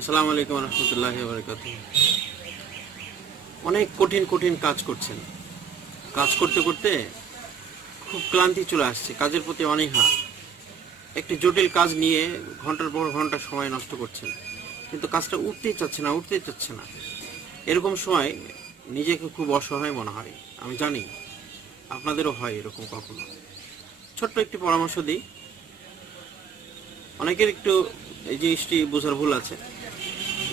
আসসালামু আলাইকুম রহমতুল্লাহ বরকাত অনেক কঠিন কঠিন কাজ করছেন। কাজ করতে করতে খুব ক্লান্তি চলে আসছে, কাজের প্রতি অনীহা। একটি জটিল কাজ নিয়ে ঘণ্টার পর ঘণ্টা সময় নষ্ট করছেন। কিন্তু কাজটা উঠতেই চাচ্ছে না, উঠতেই চাচ্ছে না। এরকম সময় নিজেকে খুব অসহায় মনে হয়, আমি জানি। আপনাদেরও হয় এরকম কখনো। ছোট্ট একটি পরামর্শ দিই। অনেকের একটু এই জিনিসটি বোঝার ভুল আছে।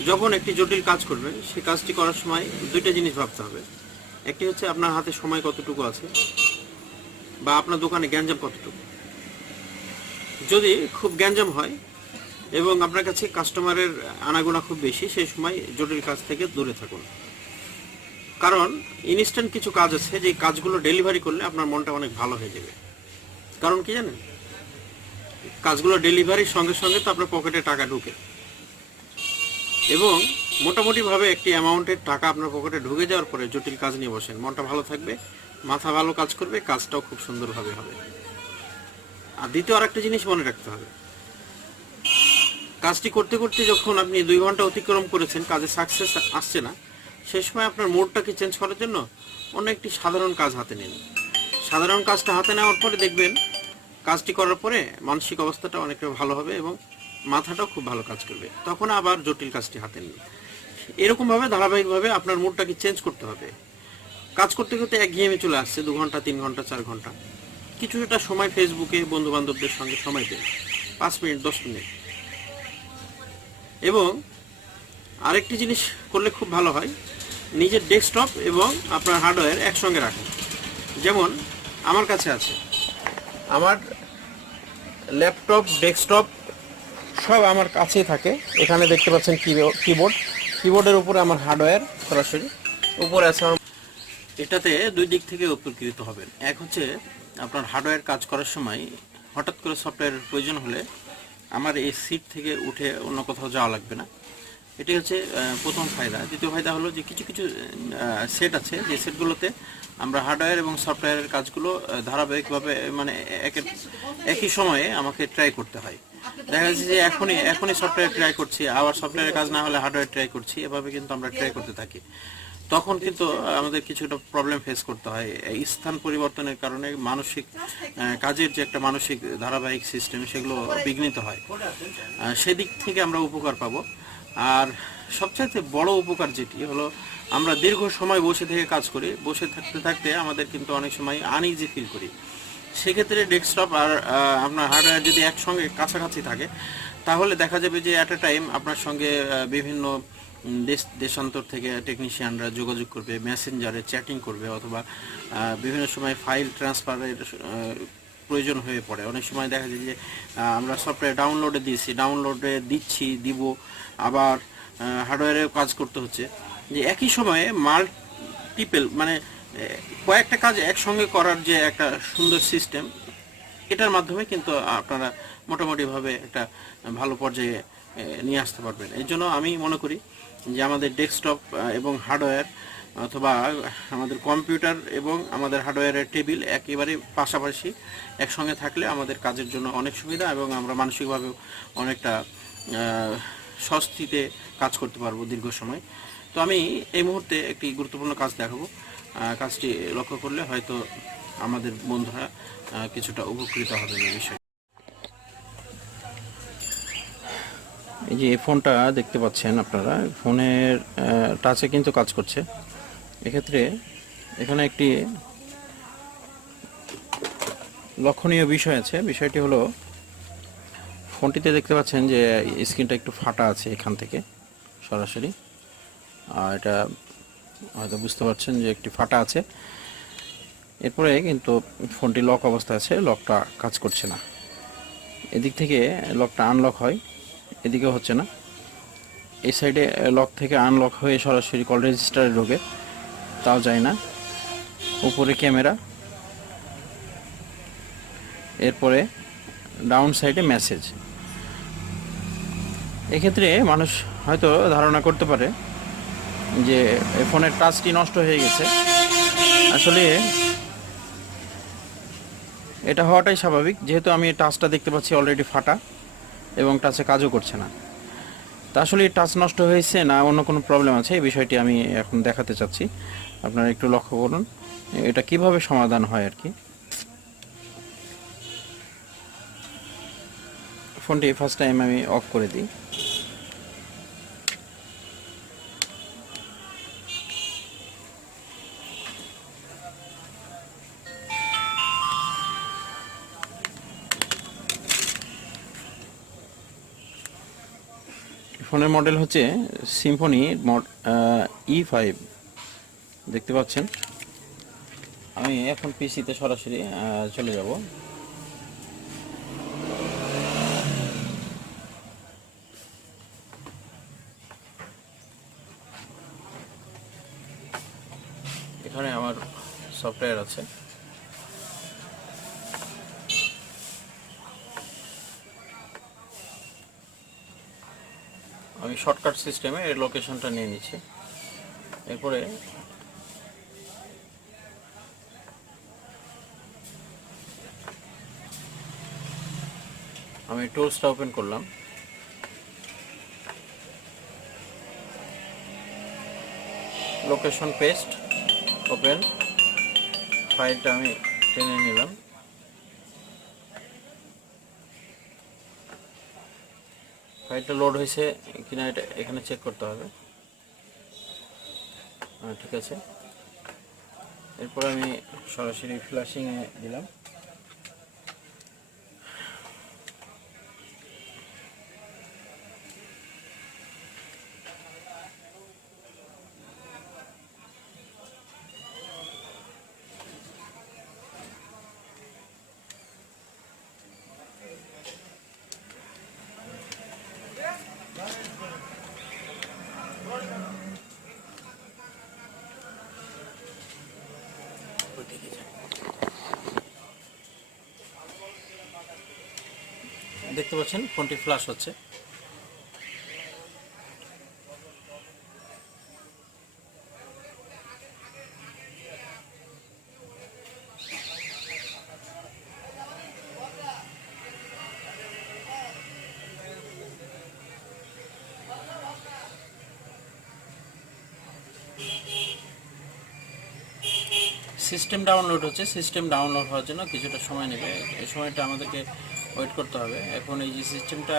যখন একটি জটিল কাজ করবেন সেই কাজটি করার সময় দুইটা জিনিস ভাবতে হবে। একটি হচ্ছে আপনার হাতে সময় কতটুকু আছে বা আপনার দোকানে গ্যাঞ্জাম কতটুকু। যদি খুব গ্যাঞ্জাম হয় এবং আপনার কাছে কাস্টমারের আনাগোনা খুব বেশি সেই সময় জটিল কাজ থেকে দূরে থাকুন। কারণ ইনস্ট্যান্ট কিছু কাজ আছে, যে কাজগুলো ডেলিভারি করলে আপনার মনটা অনেক ভালো হয়ে যাবে। কারণ কি জানেন? কাজগুলো ডেলিভারির সঙ্গে সঙ্গে তো আপনার পকেটে টাকা ঢুকে। এবং মোটামুটিভাবে একটি অ্যামাউন্টের টাকা আপনার পকেটে ঢুকে যাওয়ার পরে জটিল কাজ নিয়ে বসেন। মনটা ভালো থাকবে, মাথা ভালো কাজ করবে, কাজটাও খুব সুন্দরভাবে হবে। আর দ্বিতীয় আরেকটা জিনিস মনে রাখতে হবে। কাজটি করতে করতে যখন আপনি দুই ঘণ্টা অতিক্রম করেছেন, কাজে সাকসেস আসছে না, সে সময় আপনার মোডটাকে চেঞ্জ করার জন্য অন্য একটি সাধারণ কাজ হাতে নিন। সাধারণ কাজটা হাতে নেওয়ার পরে দেখবেন, কাজটি করার পরে মানসিক অবস্থাটা অনেকটা ভালো হবে এবং মাথাটাও খুব ভালো কাজ করবে। তখন আবার জটিল কাজটি হাতে নিন। এরকমভাবে, ধারাবাহিকভাবে আপনার মুডটাকে চেঞ্জ করতে হবে। কাজ করতে করতে একঘেয়েমে চলে আসছে, দু ঘণ্টা, তিন ঘণ্টা, চার ঘণ্টা। কিছুটা সময় ফেসবুকে বন্ধু বান্ধবদের সঙ্গে সময় দিন। পাঁচ মিনিট, দশ মিনিট। এবং আরেকটি জিনিস করলে খুব ভালো হয়, নিজের ডেস্কটপ এবং আপনার হার্ডওয়্যার একসঙ্গে রাখুন। যেমন আমার কাছে আছে। আমার ল্যাপটপ ডেস্কটপ সব আমার কাছেই থাকে। এখানে দেখতে পাচ্ছেন কিবোর্ড। কিবোর্ডের উপরে আমার হার্ডওয়্যার সরাসরি। উপরে আছে এটাতে দুই দিক থেকে উপকৃত হবেন এক হচ্ছে আপনার হার্ডওয়্যার কাজ করার সময় হঠাৎ করে সফটওয়্যারের প্রয়োজন হলে আমার এই সিট থেকে উঠে অন্য কোথাও যাওয়া লাগবে না। এটি হচ্ছে প্রথম ফায়দা। দ্বিতীয় ফায়দা হলো যে কিছু কিছু সেট আছে। যে সেটগুলোতে আমরা হার্ডওয়্যার এবং সফটওয়্যারের কাজগুলো ধারাবাহিকভাবে মানে একই সময়ে আমাকে ট্রাই করতে হয়। দেখা যাচ্ছে যে এখনই এখনই সফটওয়্যার ট্রাই করছি আবার সফটওয়্যারের কাজ না হলে হার্ডওয়্যার ট্রাই করছি এভাবে কিন্তু আমরা ট্রাই করতে থাকি। তখন কিন্তু আমাদের কিছুটা প্রবলেম ফেস করতে হয়। এই স্থান পরিবর্তনের কারণে মানসিক কাজের যে একটা মানসিক ধারাবাহিক সিস্টেম সেগুলো বিঘ্নিত হয়। সেদিক থেকে আমরা উপকার পাবো। আর সবচাইতে বড় উপকার যেটি হলো, আমরা দীর্ঘ সময় বসে থেকে কাজ করি। বসে থাকতে থাকতে আমাদের কিন্তু অনেক সময় আনইজি ফিল করি। সেক্ষেত্রে ডেস্কটপ আর আপনার হার্ডওয়্যার যদি একসঙ্গে কাছাকাছি থাকে, তাহলে দেখা যাবে যে অ্যাট এ টাইম আপনার সঙ্গে বিভিন্ন দেশ, দেশান্তর থেকে টেকনিশিয়ানরা যোগাযোগ করবে মেসেঞ্জারে চ্যাটিং করবে অথবা বিভিন্ন সময় ফাইল ট্রান্সফারের প্রয়োজন হয়ে পড়ে। অনেক সময় দেখা যায় যে আমরা সফটওয়্যার ডাউনলোডে দিয়েছি ডাউনলোডে দিচ্ছি, দিব। আবার হার্ডওয়্যারেও কাজ করতে হচ্ছে। যে একই সময়ে মাল্টিপেল মানে কয়েকটা কাজ একসঙ্গে করার যে একটা সুন্দর সিস্টেম এটার মাধ্যমে কিন্তু আপনারা মোটামুটিভাবে একটা ভালো পর্যায়ে নিয়ে আসতে পারবেন। এই জন্য আমি মনে করি যে আমাদের ডেস্কটপ এবং হার্ডওয়্যার অথবা আমাদের কম্পিউটার এবং আমাদের হার্ডওয়্যারের টেবিল একেবারে পাশাপাশি একসঙ্গে থাকলে আমাদের কাজের জন্য অনেক সুবিধা এবং আমরা মানসিকভাবেও অনেকটা স্বস্তিতে কাজ করতে পারব দীর্ঘ সময়। তো আমি এই মুহূর্তে একটি গুরুত্বপূর্ণ কাজ দেখাবো। কাজটি লক্ষ্য করলে হয়তো আমাদের বন্ধুরা কিছুটা উপকৃত হবে এই বিষয়ে। এই যে এই ফোনটা দেখতে পাচ্ছেন আপনারা, ফোনের টাচে কিন্তু কাজ করছে। এক্ষেত্রে এখানে একটি লক্ষণীয় বিষয় আছে। বিষয়টি হলো ফোনটিতে দেখতে পাচ্ছেন যে স্ক্রিনটা একটু ফাটা আছে এখান থেকে, সরাসরি। আর এটা হয়তো বুঝতে পারছেন যে একটি ফাটা আছে। এরপরে কিন্তু ফোনটি লক অবস্থায় আছে, লকটা কাজ করছে না। এদিক থেকে লকটা আনলক হয় এদিকে হচ্ছে না। এই সাইডে লক থেকে আনলক হয়ে সরাসরি কল রেজিস্টারে ঢোকে, তাও যায় না। উপরে ক্যামেরা। এরপরে ডাউন সাইডে মেসেজ এক্ষেত্রে মানুষ হয়তো ধারণা করতে পারে যে ফোনের টাচটি নষ্ট হয়ে গেছে। আসলে এটা হওয়াটাই স্বাভাবিক, যেহেতু আমি টাচটা দেখতে পাচ্ছি অলরেডি ফাটা এবং টাচে কাজও করছে না। তা আসলে টাচ নষ্ট হয়েছে না অন্য কোনো প্রবলেম আছে, এই বিষয়টি আমি এখন দেখাতে চাচ্ছি। আপনারা একটু লক্ষ্য করুন, এটা কীভাবে সমাধান হয় আর কি? ফোনটি ফার্স্ট টাইম আমি অফ করে দিই। ফোনের মডেল হচ্ছে সিম্ফনি ই ফাইভ দেখতে পাচ্ছেন? আমি এখন পিসিতে সরাসরি চলে যাব এখানে আমার সফটওয়্যার আছে। আমি শর্টকাট সিস্টেমে এর লোকেশনটা নিয়ে নিচ্ছি। এরপরে আমি টুলসটা ওপেন করলাম। লোকেশন পেস্ট ওপেন ফাইলটা আমি টেনে নিলাম। ফাইলটা লোড হয়েছে কিনা এটা এখানে চেক করতে হবে। ঠিক আছে। এরপর আমি সরাসরি ফ্ল্যাশিংয়ে দিলাম। দেখতে পাচ্ছেন, ফোনটি ফ্ল্যাশ হচ্ছে। সিস্টেম ডাউনলোড হচ্ছে সিস্টেম ডাউনলোড হওয়ার জন্য কিছুটা সময় নেবে। এই সময়টা আমাদেরকে ওয়েট করতে হবে। এখন এই যে সিস্টেমটা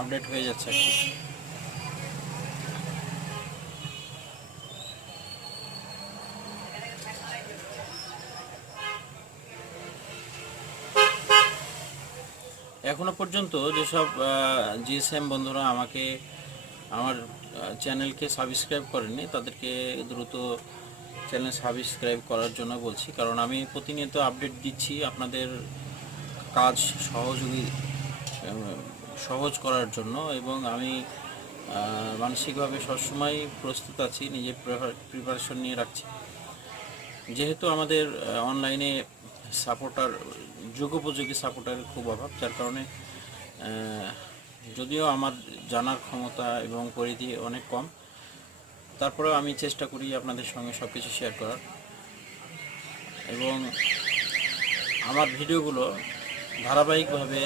আপডেট হয়ে যাচ্ছে এখনও পর্যন্ত যেসব জিএসএম বন্ধুরা আমাকে, আমার চ্যানেলকে সাবস্ক্রাইব করেননি, তাদেরকে দ্রুত চ্যানেল সাবস্ক্রাইব করার জন্য বলছি। কারণ আমি প্রতিনিয়ত আপডেট দিচ্ছি আপনাদের কাজ সহযোগী সহজ করার জন্য এবং আমি মানসিকভাবে সবসময় প্রস্তুত আছি নিজে প্রিপারেশন নিয়ে রাখছি। যেহেতু আমাদের অনলাইনে সাপোর্টার যুগোপযোগী সাপোর্টারের খুব অভাব, যার কারণে যদিও আমার জানার ক্ষমতা এবং পরিধি অনেক কম, তারপরেও আমি চেষ্টা করি আপনাদের সঙ্গে সব কিছু শেয়ার করার। এবং আমার ভিডিওগুলো ধারাবাহিকভাবে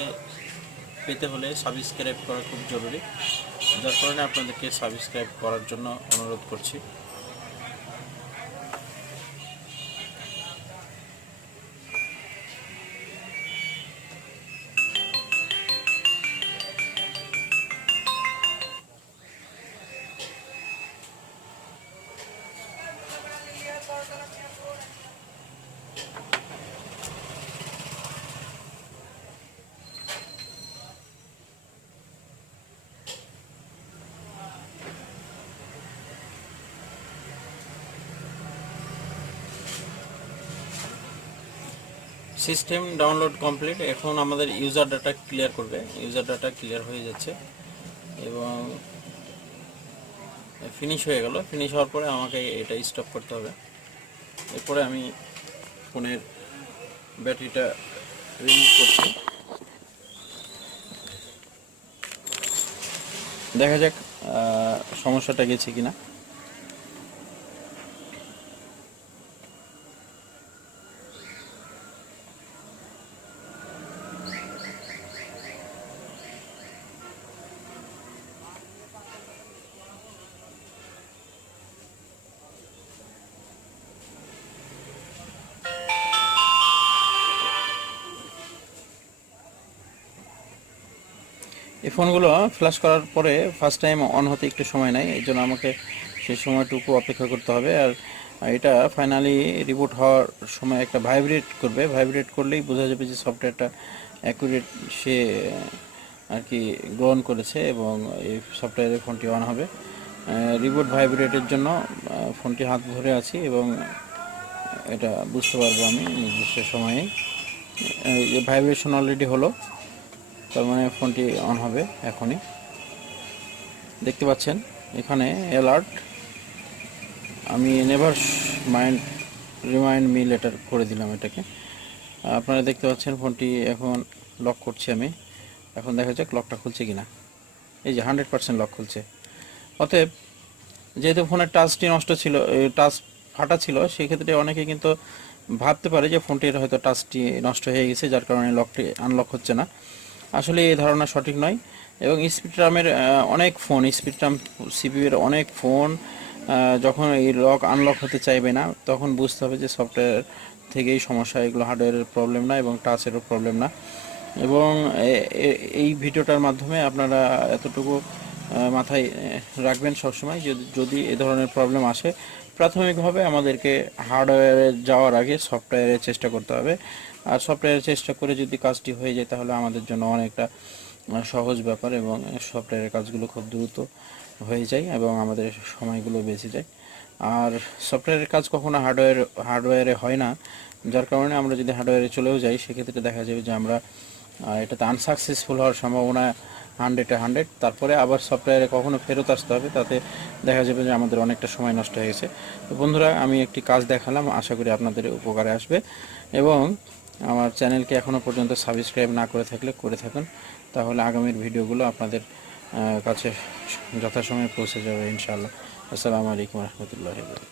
পেতে হলে সাবস্ক্রাইব করা খুব জরুরি। যার কারণে আপনাদেরকে সাবস্ক্রাইব করার জন্য অনুরোধ করছি। System download complete. এখন আমাদের ইউজার ডাটা ক্লিয়ার করবে। ইউজার ডাটা ক্লিয়ার হয়ে যাচ্ছে। এবং ফিনিশ হয়ে গেল। ফিনিশ হওয়ার পরে আমাকে এটা স্টপ করতে হবে। এরপরে আমি ফোনের ব্যাটারিটা রিমুভ করছি। দেখা যাক সমস্যাটা গেছে কিনা। এই ফোনগুলো ফ্ল্যাশ করার পরে ফার্স্ট টাইম অন হতে একটু সময় নেয়, এই জন্য আমাকে সেই সময়টুকু অপেক্ষা করতে হবে। আর এটা ফাইনালি রিবোট হওয়ার সময় একটা ভাইব্রেট করবে। ভাইব্রেট করলেই বোঝা যাবে যে সফটওয়্যারটা অ্যাকুরেট সে আর কি গ্রহণ করেছে এবং এই সফটওয়্যারে ফোনটি অন হবে। রিবোট ভাইব্রেটের জন্য ফোনটি হাত ধরে আছি এবং এটা বুঝতে পারব আমি নির্দিষ্ট সময়ে। ভাইব্রেশন অলরেডি হলো। তার মানে ফোনটি অন হবে এখনই। দেখতে পাচ্ছেন, এখানে অ্যালার্ট আমি never mind remind me later করে দিলাম এটাকে। আপনারা দেখতে পাচ্ছেন ফোনটি এখন লক করছি আমি। এখন দেখা যাক লকটা খুলছে কিনা। এই যে হান্ড্রেড পার্সেন্ট লক খুলছে। অতএব, যেহেতু ফোনের টাচটি নষ্ট ছিল টাচ ফাটা ছিল, সেক্ষেত্রে অনেকে কিন্তু ভাবতে পারে যে ফোনটির হয়তো টাচটি নষ্ট হয়ে গেছে, যার কারণে লকটি আনলক হচ্ছে না। আসলে এই ধারণা সঠিক নয়। এবং স্পিডট্রামের অনেক ফোন, স্পিডট্রাম সিপিউর অনেক ফোন যখন এই লক আনলক হতে চাইবে না, তখন বুঝতে হবে যে সফটওয়্যার থেকেই সমস্যা, এগুলো হার্ডওয়্যারের প্রবলেম না এবং টাচেরও প্রবলেম না। এবং এই ভিডিওটার মাধ্যমে আপনারা এতটুকু মাথায় রাখবেন সবসময় যদি যদি এ ধরনের প্রবলেম আসে, প্রাথমিকভাবে আমাদেরকে হার্ডওয়্যারে যাওয়ার আগে সফটওয়্যারের চেষ্টা করতে হবে। আর সফটওয়্যারের চেষ্টা করে যদি কাজটি হয়ে যায়, তাহলে আমাদের জন্য অনেকটা সহজ ব্যাপার এবং সফটওয়্যারের কাজগুলো খুব দ্রুত হয়ে যায় এবং আমাদের সময়গুলো বেঁচে যায়। আর সফটওয়্যারের কাজ কখনো হার্ডওয়্যার হার্ডওয়্যারে হয় না। যার কারণে আমরা যদি হার্ডওয়্যারে চলেও যাই, সেক্ষেত্রে দেখা যাবে যে আমরা এটাতে আনসাকসেসফুল হওয়ার সম্ভাবনা হান্ড্রেডে হান্ড্রেড তারপরে আবার সফটওয়্যারে কখনো ফেরত আসতে হবে, তাতে দেখা যাবে যে আমাদের অনেকটা সময় নষ্ট হয়ে গেছে। তো বন্ধুরা, আমি একটি কাজ দেখালাম, আশা করি আপনাদের উপকারে আসবে। এবং আমার চ্যানেলকে এখনও পর্যন্ত সাবস্ক্রাইব না করে থাকলে করে থাকুন। তাহলে আগামীর ভিডিওগুলো আপনাদের কাছে যথাসময়ে পৌঁছে যাবে ইনশাআল্লাহ। আসসালামু আলাইকুম রহমতুল্লাহ